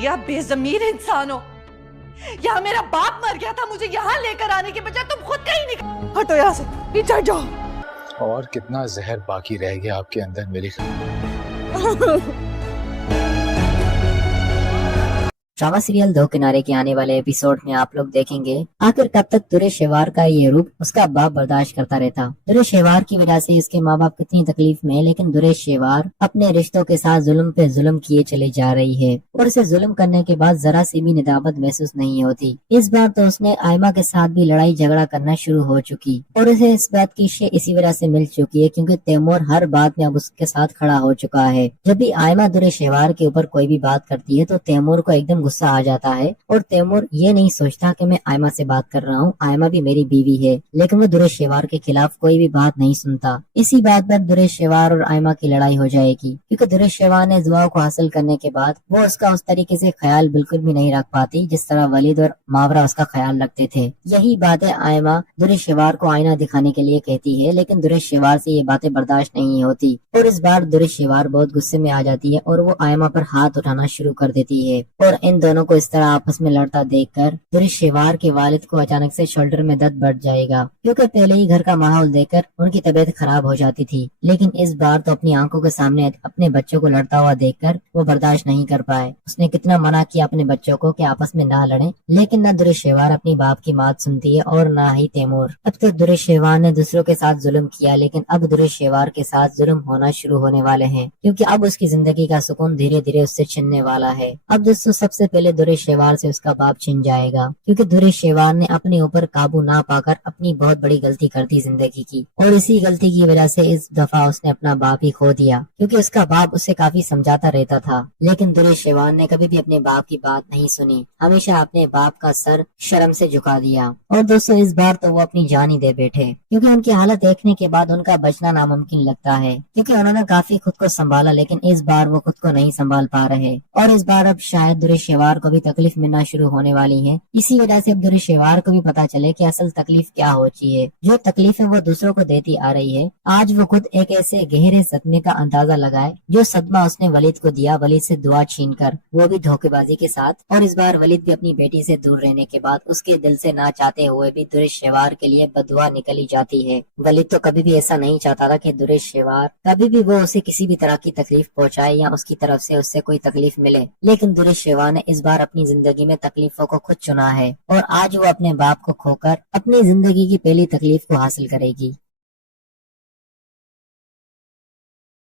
घटिया बेजमीर इंसान हो। यहाँ मेरा बाप मर गया था, मुझे यहाँ लेकर आने के बजाय तुम खुद कहीं निकल। हटो यहाँ से, नीचे जाओ। और कितना जहर बाकी रह गया आपके अंदर मेरी ड्रामा सीरियल दो किनारे के आने वाले एपिसोड में आप लोग देखेंगे आखिर कब तक दुरेश शेवार का ये रूप उसका बाप बर्दाश्त करता रहता। दुरेश शेवार की वजह से इसके माँ बाप कितनी तकलीफ में है, लेकिन दुरेश शेवार अपने रिश्तों के साथ जुल्म पे जुल्म किए चले जा रही है और इसे जुल्म करने के बाद जरा सी भी निदामत महसूस नहीं होती। इस बार तो उसने आयमा के साथ भी लड़ाई झगड़ा करना शुरू हो चुकी और उसे इस बात की शे इसी वजह से मिल चुकी है क्योंकि तैमूर हर बात में अब उसके साथ खड़ा हो चुका है। जब भी आयमा दुरेश शेवार के ऊपर कोई भी बात करती है तो तैमूर को एकदम गुस्सा आ जाता है और तैमूर ये नहीं सोचता कि मैं आयमा से बात कर रहा हूँ, आयमा भी मेरी बीवी है, लेकिन वो दुरेश शेवार के खिलाफ कोई भी बात नहीं सुनता। इसी बात पर दुरेश शेवार और आयमा की लड़ाई हो जाएगी क्योंकि दुरेश शेवार ने जुआ को हासिल करने के बाद वो उसका उस तरीके से ख्याल बिल्कुल भी नहीं रख पाती जिस तरह वलीद और मावरा उसका ख्याल रखते थे। यही बातें आयमा दुरेश शेवार को आईना दिखाने के लिए कहती है, लेकिन दुरेश शेवार से ये बातें बर्दाश्त नहीं होती और इस बार दुरेश शेवार बहुत गुस्से में आ जाती है और वो आयमा पर हाथ उठाना शुरू कर देती है और इन दोनों को इस तरह आपस में लड़ता देखकर दुरेश शेवार के वालिद को अचानक से शोल्डर में दर्द बढ़ जाएगा क्योंकि पहले ही घर का माहौल देखकर उनकी तबीयत खराब हो जाती थी, लेकिन इस बार तो अपनी आंखों के सामने अपने बच्चों को लड़ता हुआ देखकर वो बर्दाश्त नहीं कर पाए। उसने कितना मना किया अपने बच्चों को कि आपस में ना लड़ें, लेकिन न दुरेश शेवार अपनी बाप की बात सुनती है और न ही तैमूर। अब तक दुरेश शेवार ने दूसरों के साथ जुल्म किया, लेकिन अब दुरेश शेवार के साथ जुल्म होना शुरू होने वाले हैं क्योंकि अब उसकी जिंदगी का सुकून धीरे धीरे उससे छिनने वाला है। अब दोस्तों सबसे पहले दुरेश शेवार से उसका बाप छिन जाएगा क्योंकि दुरेश शेवार ने अपने ऊपर काबू ना पाकर अपनी बहुत बड़ी गलती कर दी जिंदगी की और इसी गलती की वजह से इस दफा उसने अपना बाप ही खो दिया क्योंकि उसका बाप उसे काफी समझाता रहता था, लेकिन दुरेश शेवार ने कभी भी अपने बाप की बात नहीं सुनी, हमेशा अपने बाप का सर शर्म से झुका दिया। और दोस्तों इस बार तो वो अपनी जान ही दे बैठे क्योंकि उनकी हालत देखने के बाद उनका बचना नामुमकिन लगता है क्योंकि उन्होंने काफी खुद को संभाला, लेकिन इस बार वो खुद को नहीं संभाल पा रहे और इस बार अब शायद दुरेश शेवार को भी तकलीफ मिलना शुरू होने वाली है। इसी वजह से अब दुरेश शेवार को भी पता चले कि असल तकलीफ क्या होती है। जो तकलीफ है वो दूसरों को देती आ रही है, आज वो खुद एक ऐसे गहरे सदमे का अंदाजा लगाए जो सदमा उसने वलीद को दिया, वलीद से दुआ छीन कर, वो भी धोखेबाजी के साथ। और इस बार वलीद भी अपनी बेटी से दूर रहने के बाद उसके दिल से ना चाहते हुए भी दुरेश शेवार के लिए बदुआ निकली जाती है। वलीद तो कभी भी ऐसा नहीं चाहता था कि दुरेश शेवार कभी भी वो उसे किसी भी तरह की तकलीफ पहुंचाए या उसकी तरफ से उससे कोई तकलीफ मिले, लेकिन दुरेश शेवार ने इस बार अपनी जिंदगी में तकलीफों को खुद चुना है और आज वो अपने बाप को खोकर अपनी जिंदगी की पहली तकलीफ को हासिल करेगी।